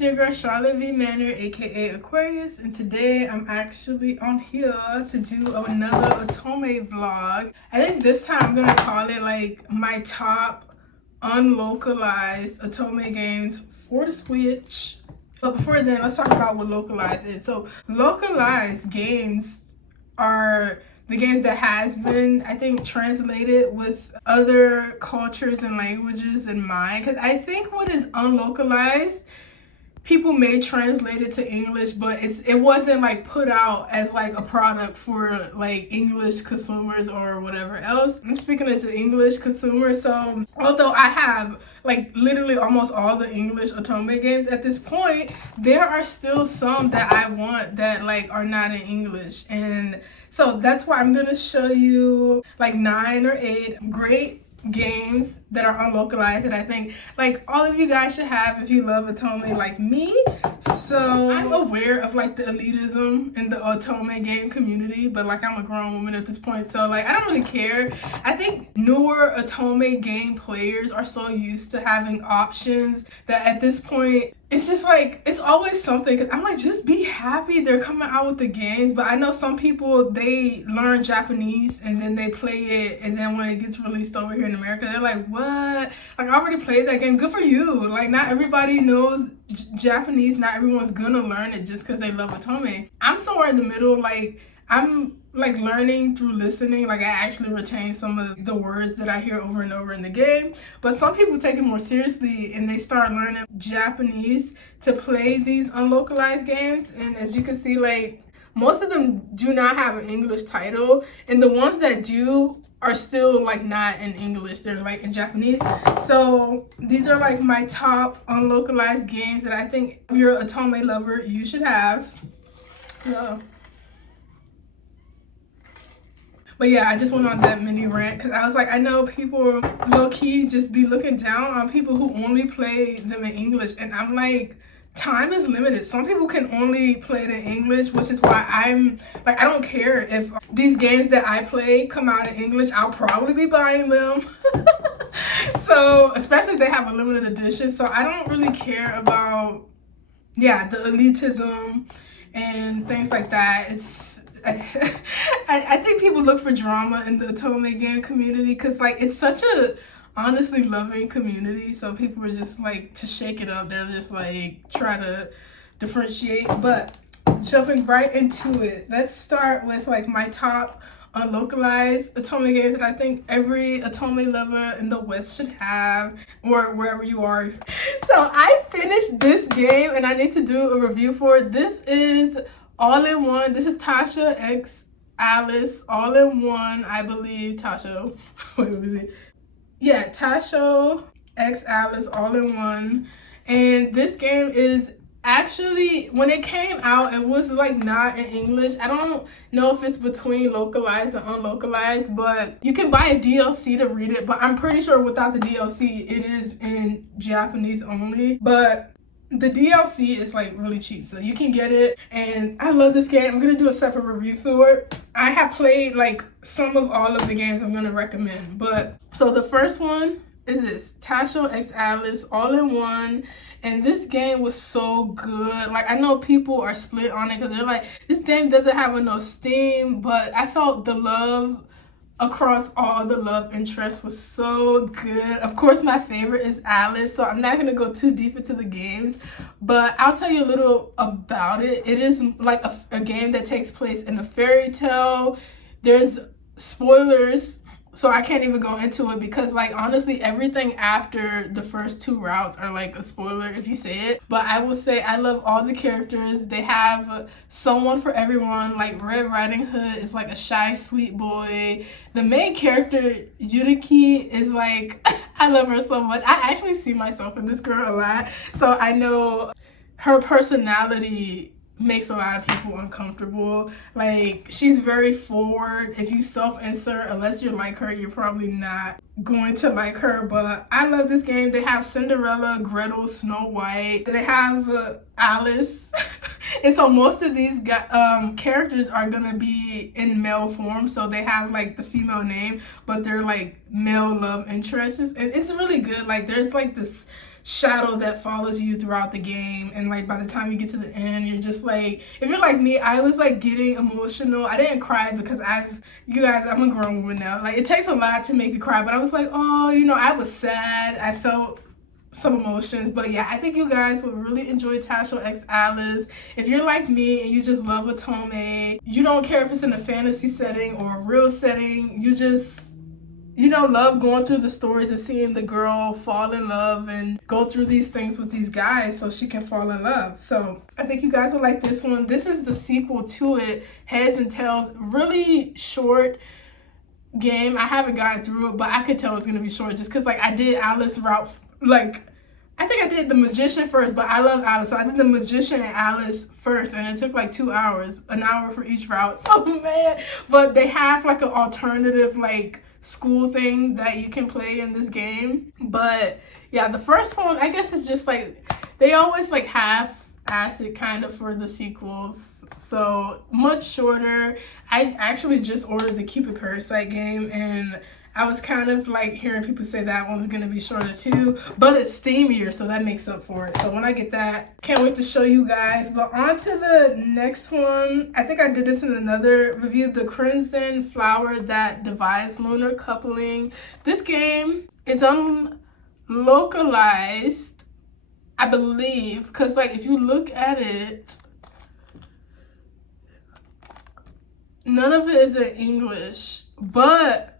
it's your girl Charlotte V Manor, aka Aquarius, and today I'm actually on here to do another Otome vlog. I think this time I'm gonna call it like my top unlocalized Otome games for the Switch. But before then, let's talk about what localized is. So localized games are the games that has been, I think, translated with other cultures and languages in mind. Because I think what is unlocalized, people may translate it to English, but it wasn't like put out as like a product for like English consumers or whatever else. I'm speaking as an English consumer, so although I have like literally almost all the English Otome games at this point, there are still some that I want that like are not in English. And so that's why I'm gonna show you like 9 or 8 great games that are unlocalized that I think like all of you guys should have if you love Otome like me. So I'm aware of like the elitism in the Otome game community, but like I'm a grown woman at this point, so like I don't really care. I think newer Otome game players are so used to having options that at this point it's just like, it's always something, because I'm like, just be happy they're coming out with the games. But I know some people, they learn Japanese and then they play it, and then when it gets released over here in America, they're like, what? Like, I already played that game. Good for you. Like, not everybody knows Japanese. Not everyone's gonna learn it just because they love Otome. I'm somewhere in the middle. Like, I'm like learning through listening. Like, I actually retain some of the words that I hear over and over in the game. But some people take it more seriously and they start learning Japanese to play these unlocalized games. And as you can see, like, most of them do not have an English title, and the ones that do are still like not in English, they're like in Japanese. So these are like my top unlocalized games that I think if you're a Otome lover, you should have. But yeah, I just went on that mini rant because I was like, I know people low-key just be looking down on people who only play them in English. And I'm like, time is limited. Some people can only play it in English, which is why I'm like, I don't care if these games that I play come out in English, I'll probably be buying them. So, especially if they have a limited edition. So I don't really care about, yeah, the elitism and things like that. I think people look for drama in the Otome game community because like it's such a honestly loving community, so people are just like, to shake it up, they're just like try to differentiate. But jumping right into it, let's start with like my top unlocalized Otome games that I think every Otome lover in the West should have, or wherever you are. So I finished this game and I need to do a review for it. This is All in One. This is Tasha X Alice All in One, I believe. Tasha. Wait, what is it? Yeah, Tasha X Alice All in One. And this game is actually, when it came out, it was like not in English. I don't know if it's between localized and unlocalized, but you can buy a DLC to read it. But I'm pretty sure without the DLC, it is in Japanese only. But the DLC is like really cheap, so you can get it. And I love this game. I'm gonna do a separate review for it. I have played like some of all of the games I'm gonna recommend. But so the first one is this Tasha X Alice All in One, and this game was so good. Like, I know people are split on it because they're like, this game doesn't have enough steam, but I felt the love across all the love interests was so good. Of course, my favorite is Alice, so I'm not gonna go too deep into the games, but I'll tell you a little about it. It is like a game that takes place in a fairy tale. There's spoilers, so I can't even go into it because like honestly everything after the first 2 routes are like a spoiler if you say it. But I will say I love all the characters. They have someone for everyone. Like Red Riding Hood is like a shy sweet boy. The main character Yuriki is like I love her so much. I actually see myself in this girl a lot, so I know her personality makes a lot of people uncomfortable. Like, she's very forward. If you self-insert, unless you like her, you're probably not going to like her. But I love this game. They have Cinderella, Gretel, Snow White. They have Alice. And so most of these characters are gonna be in male form, so they have like the female name, but they're like male love interests, and it's really good. Like, there's like this shadow that follows you throughout the game, and like by the time you get to the end, you're just like, if you're like me, I was like getting emotional. I didn't cry because you guys, I'm a grown woman now. Like, it takes a lot to make me cry, but I was like, oh, you know, I was sad. I felt some emotions. But yeah, I think you guys would really enjoy Tasha X Alice. If you're like me and you just love Otome, you don't care if it's in a fantasy setting or a real setting, you just, you know, love going through the stories and seeing the girl fall in love and go through these things with these guys so she can fall in love. So I think you guys will like this one. This is the sequel to it, Heads and Tails. Really short game. I haven't gotten through it, but I could tell it's gonna be short just because like I did Alice route. Like, I think I did the Magician first, but I love Alice, so I did the Magician and Alice first, and it took like 2 hours, an hour for each route. So man, but they have like an alternative like school thing that you can play in this game. But yeah, the first one, I guess, is just like they always like half-ass it kind of for the sequels, so much shorter. I actually just ordered the Cupid Parasite game, and I was kind of like hearing people say that one's gonna be shorter too, but it's steamier, so that makes up for it. So when I get that, can't wait to show you guys. But on to the next one. I think I did this in another review, the Crimson Flower That Divides Lunar Coupling. This game is localized, I believe, because like if you look at it, none of it is in English, but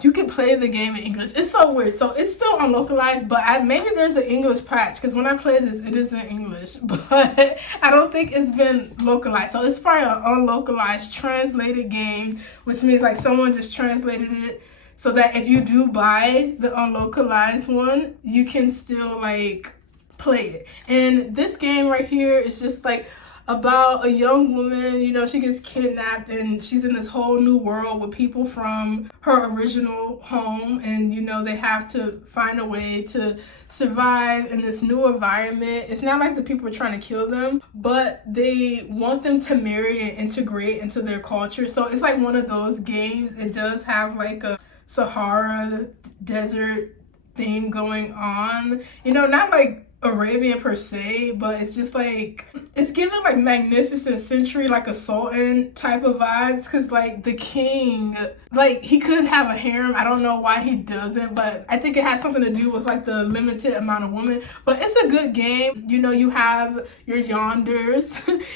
you can play the game in English. It's so weird. So it's still unlocalized, but maybe there's an English patch, because when I play this, it is in English, but I don't think it's been localized. So it's probably an unlocalized translated game, which means like someone just translated it so that if you do buy the unlocalized one, you can still like play it. And this game right here is just like about a young woman, you know, she gets kidnapped and she's in this whole new world with people from her original home, and you know, they have to find a way to survive in this new environment. It's not like the people are trying to kill them, but they want them to marry and integrate into their culture. So it's like one of those games. It does have like a Sahara desert theme going on, you know, not like Arabian per se, but it's just like, it's given like magnificent century, like a sultan type of vibes, because like the king, like he could have a harem. I don't know why he doesn't, but I think it has something to do with like the limited amount of women. But it's a good game. You know, you have your yonders,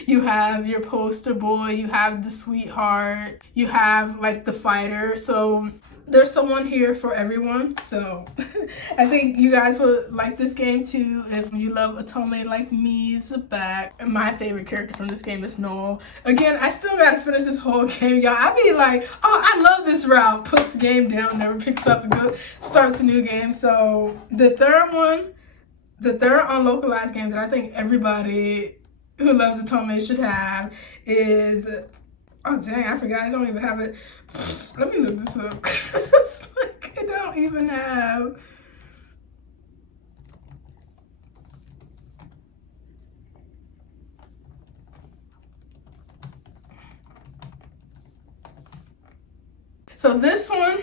you have your poster boy, you have the sweetheart, you have like the fighter. So there's someone here for everyone. So I think you guys would like this game too if you love Otome like me. It's back. And my favorite character from this game is Noel. Again, I still gotta finish this whole game, y'all. I be like, oh, I love this route. Puts the game down, never picks up, and starts a new game. So the third one, the third unlocalized game that I think everybody who loves Otome should have is, oh dang, I forgot. I don't even have it. Let me look this up. It's like, I don't even have. So this one,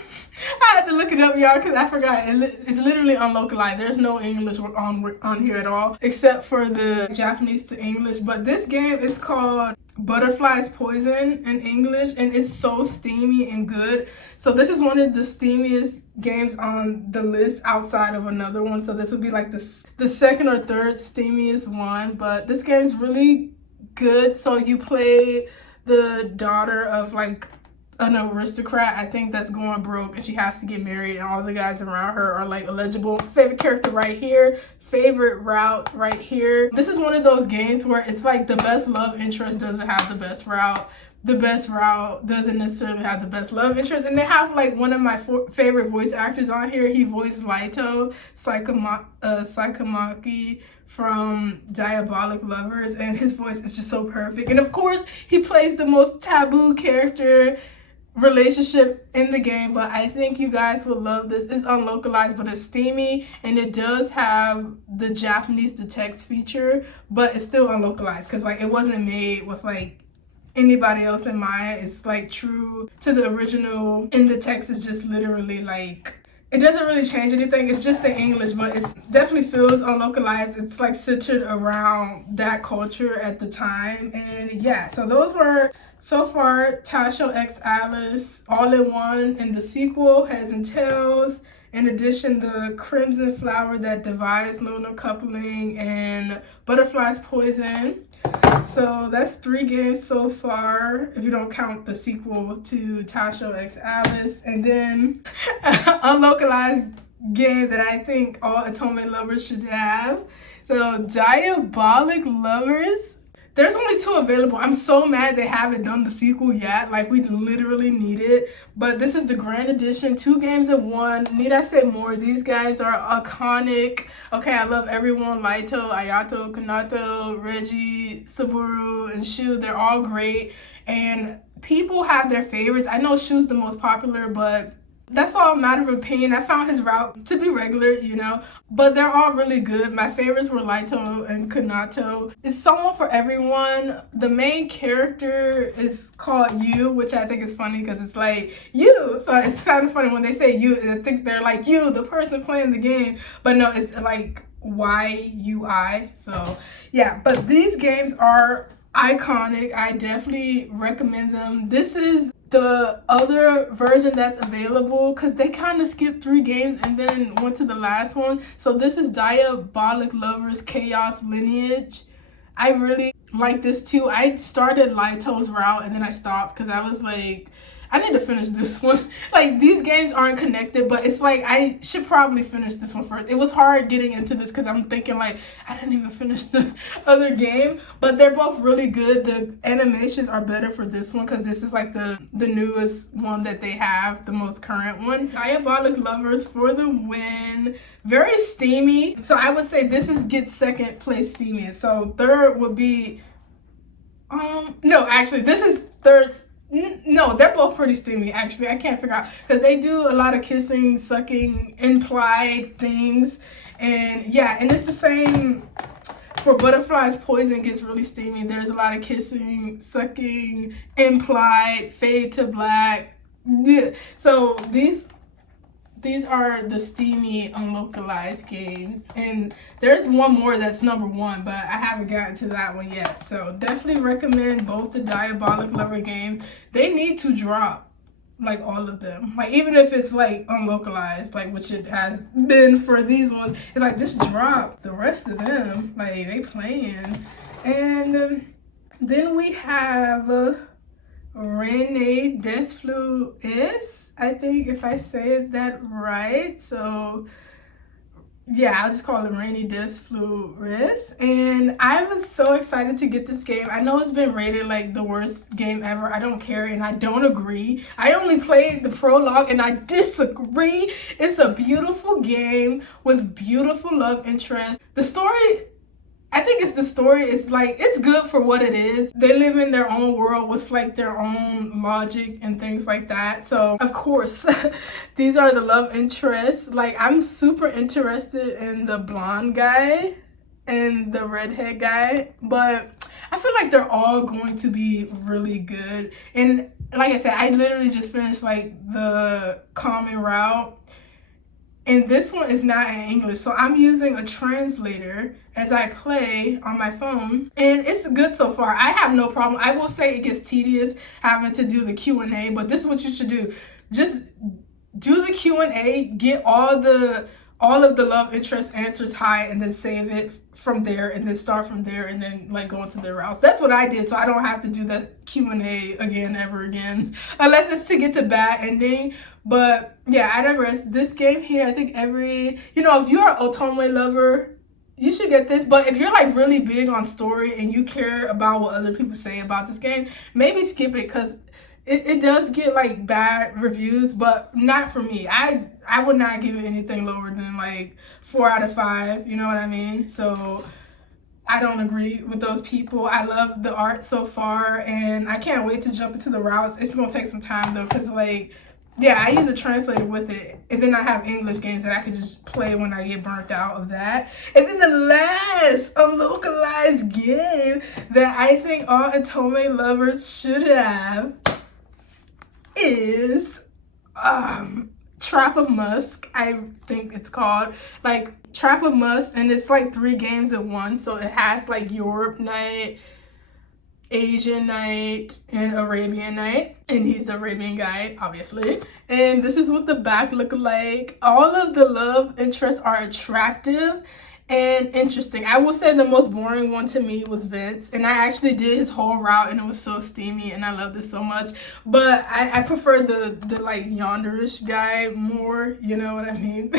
I had to look it up, y'all, because I forgot. It's literally unlocalized. There's no English on here at all, except for the Japanese to English. But this game is called Butterfly's Poison in English, and it's so steamy and good. So this is one of the steamiest games on the list outside of another one. So this would be like the second or third steamiest one. But this game is really good. So you play the daughter of like an aristocrat, I think, that's going broke, and she has to get married, and all the guys around her are like illegible. Favorite character right here, favorite route right here. This is one of those games where it's like the best love interest doesn't have the best route. The best route doesn't necessarily have the best love interest. And they have like one of my favorite voice actors on here. He voiced Laito Sakamaki from Diabolic Lovers, and his voice is just so perfect. And of course, he plays the most taboo character relationship in the game, but I think you guys will love this. It's unlocalized, but it's steamy, and it does have the Japanese the text feature, but it's still unlocalized because like it wasn't made with like anybody else in mind. It's like true to the original, and the text is just literally like it doesn't really change anything. It's just in English, but it definitely feels unlocalized. It's like centered around that culture at the time. And yeah, so those were so far Tasho X Alice, All in One, and the sequel, Heads and Tails. In addition, the Crimson Flower That Divides, Lunar Coupling, and Butterfly's Poison. So that's 3 games so far, if you don't count the sequel to Tasho X Alice. And then unlocalized game that I think all Otome lovers should have. So Diabolic Lovers. There's only 2 available. I'm so mad they haven't done the sequel yet. Like, we literally need it. But this is the grand edition. 2 games in 1. Need I say more? These guys are iconic. Okay, I love everyone. Laito, Ayato, Kanato, Reggie, Saburo, and Shu. They're all great. And people have their favorites. I know Shu's the most popular, but that's all a matter of opinion. I found his route to be regular, you know, but they're all really good. My favorites were Laito and Kanato. It's someone for everyone. The main character is called You, which I think is funny because it's like, you. So it's kind of funny when they say you, I think they're like you, the person playing the game. But no, it's like YUI. So yeah, but these games are iconic. I definitely recommend them. This is the other version that's available because they kind of skipped 3 games and then went to the last one. So this is Diabolic Lovers Chaos Lineage. I really like this too. I started Laito's route and then I stopped because I was like, I need to finish this one. Like, these games aren't connected, but it's like I should probably finish this one first. It was hard getting into this because I'm thinking like I didn't even finish the other game, but they're both really good. The animations are better for this one because this is like the newest one that they have, the most current one. Diabolic Lovers for the win. Very steamy. So I would say this gets second place steamy. So third would be no, actually this is third. No, they're both pretty steamy, actually. I can't figure out because they do a lot of kissing, sucking, implied things. And yeah, and it's the same for Butterfly's Poison. Gets really steamy. There's a lot of kissing, sucking, implied, fade to black. Yeah. So these are the steamy unlocalized games, and there's one more that's number 1, but I haven't gotten to that one yet. So definitely recommend both the Diabolic Lover game. They need to drop like all of them, like even if it's like unlocalized, like which it has been for these ones. It's like just drop the rest of them, like they playing. And then we have Renee Desfluis, I think, if I say that right. So yeah, I'll just call it Rainy Desfluis. And I was so excited to get this game. I know it's been rated like the worst game ever. I don't care and I don't agree. I only played the prologue and I disagree. It's a beautiful game with beautiful love interest. The story, I think it's the story. It's like, it's good for what it is. They live in their own world with like their own logic and things like that. So of course, these are the love interests. Like, I'm super interested in the blonde guy and the redhead guy, but I feel like they're all going to be really good. And like I said, I literally just finished like the common route. And this one is not in English, so I'm using a translator as I play on my phone, and it's good so far. I have no problem. I will say it gets tedious having to do the Q&A, but this is what you should do. Just do the Q&A, get all of the love interest answers high, and then save it from there, and then start from there, and then like go into their routes. That's what I did, so I don't have to do that Q&A again ever again, unless it's to get to bad ending. But yeah, I digress. This game here, I think if you're an Otome lover, you should get this. But if you're like really big on story and you care about what other people say about this game, maybe skip it, because it does get like bad reviews, but not for me. I would not give it anything lower than like 4 out of 5, you know what I mean? So I don't agree with those people. I love the art so far, and I can't wait to jump into the routes. It's gonna take some time though, because like, yeah, I use a translator with it, and then I have English games that I can just play when I get burnt out of that. And then the last unlocalized game that I think all Otome lovers should have is Trap of Musk, I think it's called. Like Trap of Musk, and it's like 3 games in one. So it has like Europe night, Asian night, and Arabian night. And he's an Arabian guy, obviously. And this is what the back look like. All of the love interests are attractive and interesting. I will say the most boring one to me was Vince, and I actually did his whole route, and it was so steamy, and I loved it so much. But I prefer the like yonderish guy more, you know what I mean?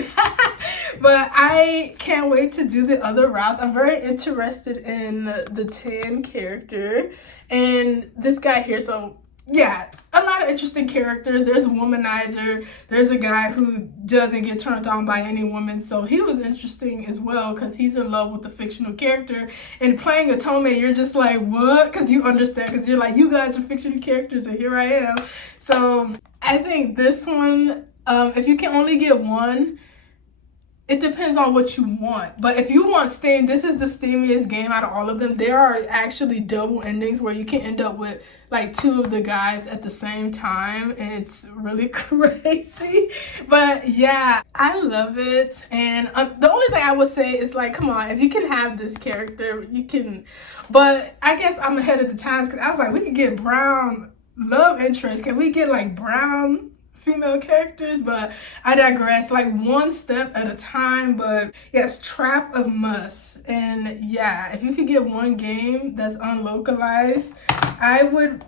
But I can't wait to do the other routes. I'm very interested in the Tan character and this guy here. So yeah, a lot of interesting characters. There's a womanizer. There's a guy who doesn't get turned on by any woman. So he was interesting as well because he's in love with the fictional character. And playing Otome, you're just like, what? Because you understand. Because you're like, you guys are fictional characters and here I am. So I think this one, if you can only get one, it depends on what you want. But if you want Steam, this is the steamiest game out of all of them. There are actually double endings where you can end up with like 2 of the guys at the same time, and it's really crazy. But yeah, I love it. And the only thing I would say is like, come on, if you can have this character, you can. But I guess I'm ahead of the times because I was like, we could get brown love interest. Can we get like brown female characters? But I digress. Like one step at a time. But yes, Trap of Musk. And yeah, if you could get one game that's unlocalized, I would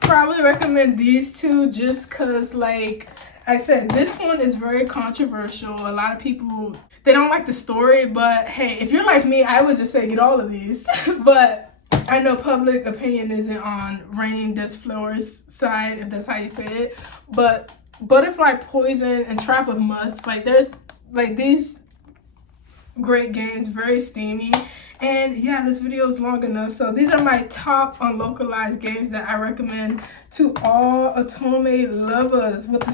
probably recommend these 2 just because, like I said, this one is very controversial. A lot of people, they don't like the story, but hey, if you're like me, I would just say get all of these. But I know public opinion isn't on Rain Desflower's side, if that's how you say it. But Butterfly Poison and Trap of Musk, like there's like these great games, very steamy. And yeah, this video is long enough. So these are my top unlocalized games that I recommend to all Otome lovers, with the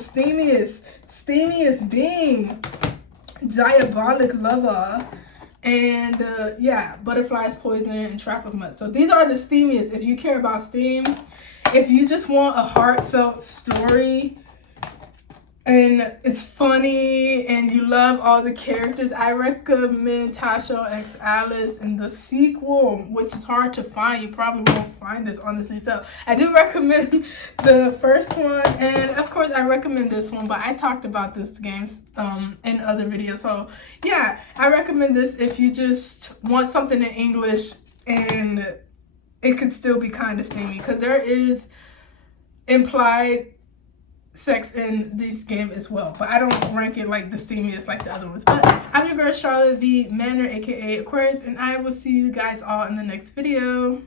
steamiest being Diabolic Lover. And yeah, Butterflies, Poison, and Trap of Musk. So these are the steamiest. If you care about Steam, if you just want a heartfelt story and it's funny and you love all the characters, I recommend Tasha X Alice and the sequel, which is hard to find. You probably won't find this, honestly. So I do recommend the first one, and of course I recommend this one, but I talked about this games in other videos. So yeah, I recommend this if you just want something in English and it could still be kind of steamy, because there is implied sex in this game as well, but I don't rank it like the steamiest like the other ones. But I'm your girl Charlotte V Manor, aka Aquarius, and I will see you guys all in the next video.